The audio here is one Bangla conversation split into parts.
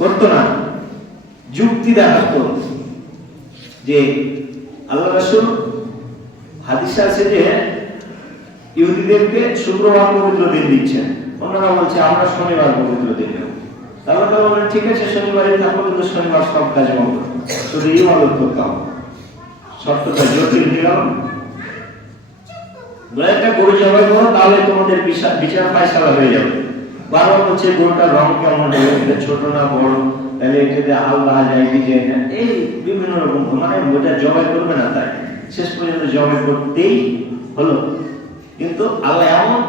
করতো না, যুক্তি দেখাতো যে আল্লাহ রাসূল হাদিসে আছে যে ইহুদিদেরকে শুক্রবার পবিত্র দিন দিচ্ছেন, অন্যরা বলছে আমরা শনিবার পবিত্র দিন দেব। তাহলে তারা বলেন ঠিক আছে শনিবারই থাকবো, কিন্তু শনিবার সব কাজ বন্ধ, শুধু ইবাদত করতে হবে। সত্যটা জটিল হয়ে গেল। একটা গরু জবাই করো তাহলে তোমাদের বিচার ফায়সালা হয়ে যাবে। বারবার হচ্ছে গরুটার রং কেমন হবে, এটা ছোট না বড়, তাহলে এটাতে আল্লাহ যায় কি যায় না, এই বিভিন্ন রকম মানে ওটা জবাই করবে না, তাই শেষ পর্যন্ত জবাই করতেই হলো। কিন্তু আল্লাহ এমন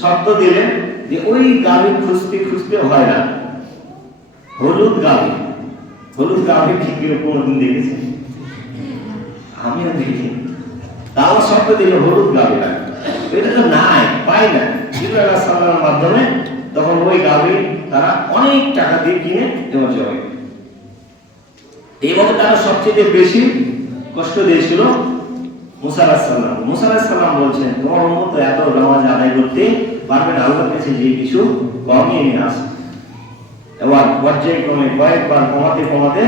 শব্দ দিলেন যে ওই গাভী খুঁজতে খুঁজতে হয় না। হলুদ গাভী, হলুদ গাভী ঠিক কোনদিন দেখেছি? আমিও দেখি। তাও শব্দ দিল হলুদ গাভী, এটা তো নাই, পাই না। জিবরাইল আলাইহিস সালামের মাধ্যমে তখন ওই গাভী তারা অনেক টাকা দিয়ে কিনে দেওয়া জবাই। এইভাবে তারা সবচেয়ে বেশি কষ্ট দিয়েছিল মুসা আলাইহিস সালাম। মুসা আলাইহিস সালাম বলছেন তোমার উম্মত এত নামাজ আদায় করতে পারবে না, আল্লাহর কাছে যে কিছু কমিয়ে নিয়ে আসে। এবার পর্যায়ক্রমে কয়েকবার কমাতে কমাতে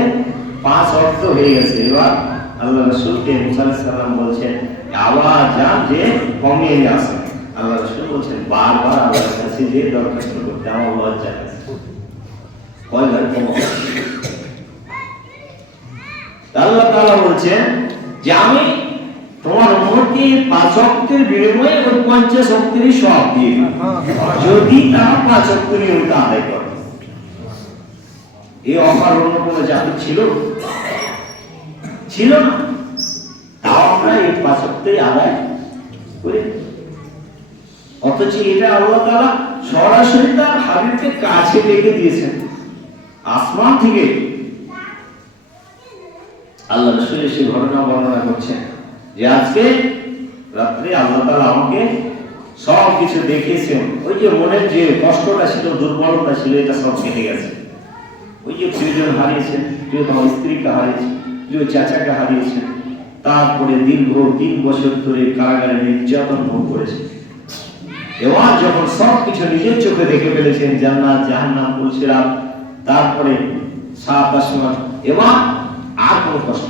5 ওয়াক্ত হয়ে গেছে। এবার আল্লাহ রাসূলকে মুসা আলাইহিস সালাম বলছেন আবার যান যে কমিয়ে নিয়ে আসেন। আল্লাহ রাসূল বলছেন বারবার আল্লাহর কাছে যে দরখাস্ত করতে আমার লজ্জা আছে, কয়বার কমাবো? আল্লাহ তাআলা বলছেন যে আমি তোমার উম্মতকে 5 ওয়াক্তের বিনিময়ে ওই 50 ওয়াক্তেরই সওয়াব দিয়ে দিব, যদি তারা 5 ওয়াক্ত নিয়মিত আদায় করে। এই অফার অন্য কোনো জাতি ছিল? ছিল না। তাও আমরা এই 5 ওয়াক্তই আদায় করি। অথচ এটা আল্লাহ তাআলা সরাসরি তার হাবিবকে কাছে ডেকে দিয়েছেন আসমান থেকে। আল্লাহ রাসূল সেই ঘটনা বর্ণনা করছেন যে আজকে রাত্রে আল্লাহ তাআলা আমাকে সব কিছু দেখিয়েছেন। ওই যে মনের যে কষ্টটা ছিল, দুর্বলতা ছিল, এটা সব কেটে গেছে। ওই যে প্রিয়জন হারিয়েছেন, প্রিয়তম স্ত্রীকে হারিয়েছেন, প্রিয় চাচাকে হারিয়েছেন, তারপরে দীর্ঘ 3 বছর ধরে কারাগারে নির্যাতন ভোগ করেছেন। এবার যখন সব কিছু নিজের চোখে দেখে ফেলেছেন, জান্নাত জাহান্নাম পুলসিরাত, তারপরে 7 আসমান, এবার আর কোনো কষ্ট।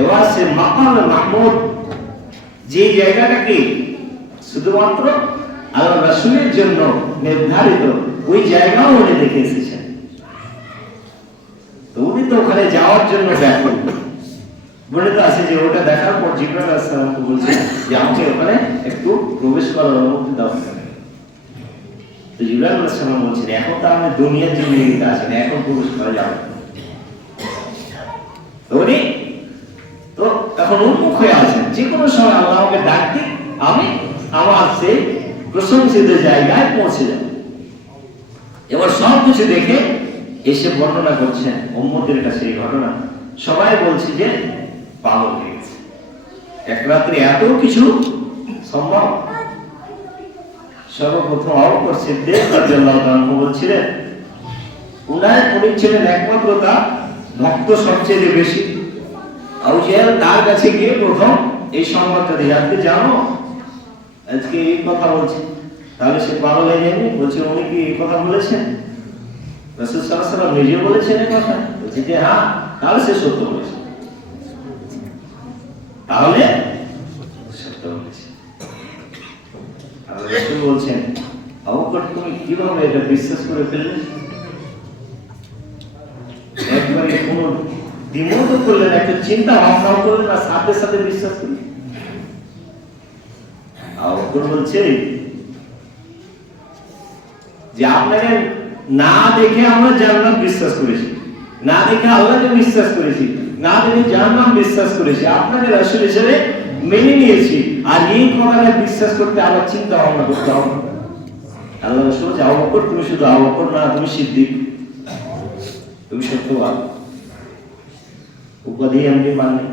এবার সে মাকামে মাহমুদ যে জায়গাটাকে শুধুমাত্র আল্লাহ রাসূলের জন্য নির্ধারিত, ওই জায়গাও উনি দেখে এসেছেন। তো উনি তো ওখানে যাওয়ার জন্য ব্যাকুল। বর্ণিত আছে যে ওটা দেখার পর জিবরাইল আলাইহিস সালামকে বলছেন যে আমাকে ওখানে একটু প্রবেশ করার অনুমতি দাও। তো জিবরাইল আলাইহিস সালাম বলছেন এখন তো আমি দুনিয়ার জিন্দেগিতে আছি না, এখন প্রবেশ করা যাবে না। উনি তো এখন উন্মুখ হয়ে আছেন, যে কোনো সময় আল্লাহ আমাকে ডাক দিন, আমি আমার সেই প্রশংসিত জায়গায় পৌঁছে যাব। এবার সব কিছু দেখে এসে বর্ণনা করছেন উম্মতের কাছে এই ঘটনা। সবাই বলছে যে পাগল হয়ে গেছে, এক রাত্রে এত কিছু সম্ভব। সর্বপ্রথম আবু বকর সিদ্দিক রাদিয়াল্লাহু তাআলা বলছিলেন উনি ছিলেন একমাত্র তার ভক্ত সবচেয়ে বেশি। আবু জাহেল তার কাছে গিয়ে প্রথম এই সংবাদটা দিয়ে আপনি জানো আজকে এই কথা বলছে, তাহলে সে পাগল হয়ে যায়নি? বলছে উনি কি এই কথা বলেছেন? রাসূল সাল্লাল্লাহু আলাইহি ওয়াসাল্লাম নিজে বলেছেন এই কথা? বলছে যে হ্যাঁ, তাহলে সে সত্য বলেছে, তাহলে সত্য বলেছে। আর রাসূল বলছেন আবু বকর তুমি কিভাবে এটা বিশ্বাস করে ফেললে? একবারে কোনো দ্বিমত করলেন, একটা চিন্তা ভাবনা করলেন না, সাথে সাথে বিশ্বাস করলেন। আবু বকর বলছে যে আপনাকে না দেখে আমরা জান্নাত বিশ্বাস করেছি, না দেখে আল্লাহকে বিশ্বাস করেছি, না দেখে জান্নাত বিশ্বাস করেছি, আপনাকে রাসূল হিসেবে মেনে নিয়েছি। আর এই কথাটা বিশ্বাস করতে আবার চিন্তা ভাবনা করতে হবে। আল্লাহ রাসূল যে আবু বকর তুমি শুধু আবু বকর না, তুমি সিদ্দিক, তুমি সত্যবান, উপাধি আমি মানি।